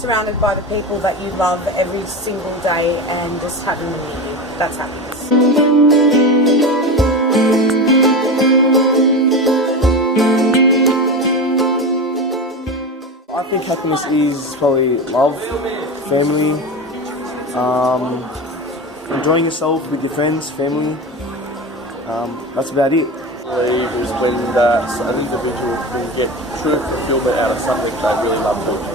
surrounded by the people that you love every single day and just having them near you. That's happiness. I think happiness is probably love, family, enjoying yourself with your friends, family. That's about it. I believe is when an individual can get true fulfillment out of something they really love doing.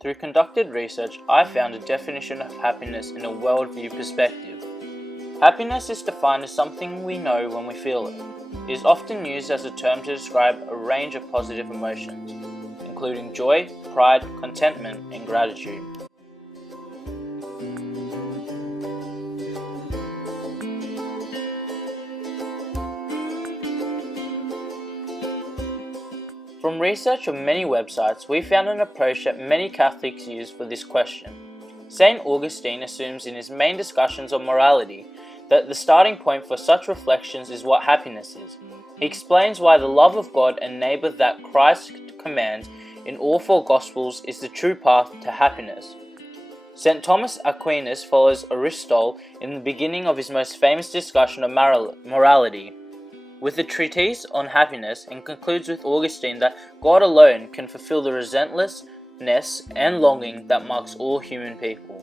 Through conducted research, I found a definition of happiness in a worldview perspective. Happiness is defined as something we know when we feel it. It is often used as a term to describe a range of positive emotions, including joy, pride, contentment, and gratitude. From research on many websites, we found an approach that many Catholics use for this question. St. Augustine assumes in his main discussions on morality that the starting point for such reflections is what happiness is. He explains why the love of God and neighbour that Christ commands in all four Gospels is the true path to happiness. St. Thomas Aquinas follows Aristotle in the beginning of his most famous discussion of morality, with a treatise on happiness, and concludes with Augustine that God alone can fulfill the relentlessness and longing that marks all human people.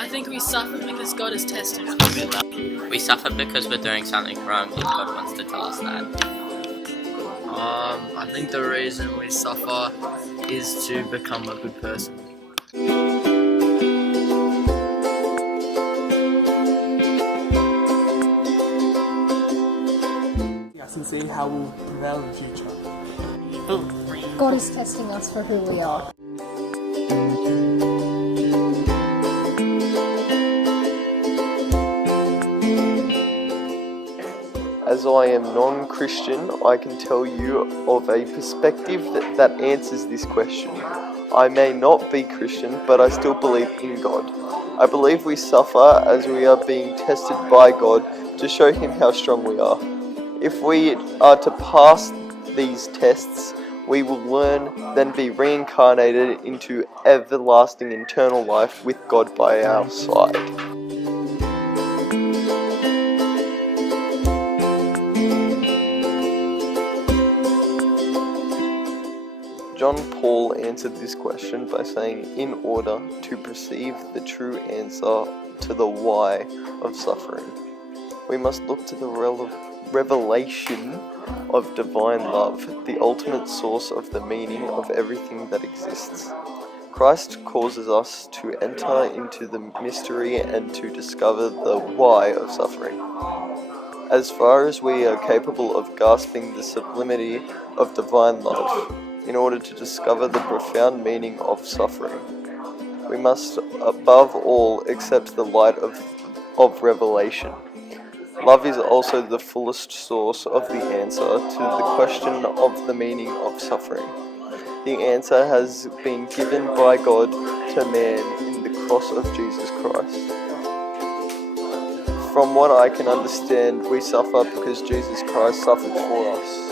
I think we suffer because God is testing us. We suffer because we're doing something wrong and God wants to tell us that. I think the reason we suffer is to become a good person. Us and see how we'll prevail in the future. God is testing us for who we are. As I am non-Christian, I can tell you of a perspective that answers this question. I may not be Christian, but I still believe in God. I believe we suffer as we are being tested by God to show Him how strong we are. If we are to pass these tests, we will learn, then be reincarnated into everlasting eternal life with God by our side. John Paul answered this question by saying, in order to perceive the true answer to the why of suffering, we must look to the revelation of divine love, the ultimate source of the meaning of everything that exists. Christ causes us to enter into the mystery and to discover the why of suffering. As far as we are capable of grasping the sublimity of divine love, in order to discover the profound meaning of suffering, we must above all accept the light of revelation. Love is also the fullest source of the answer to the question of the meaning of suffering. The answer has been given by God to man in the cross of Jesus Christ. From what I can understand, we suffer because Jesus Christ suffered for us.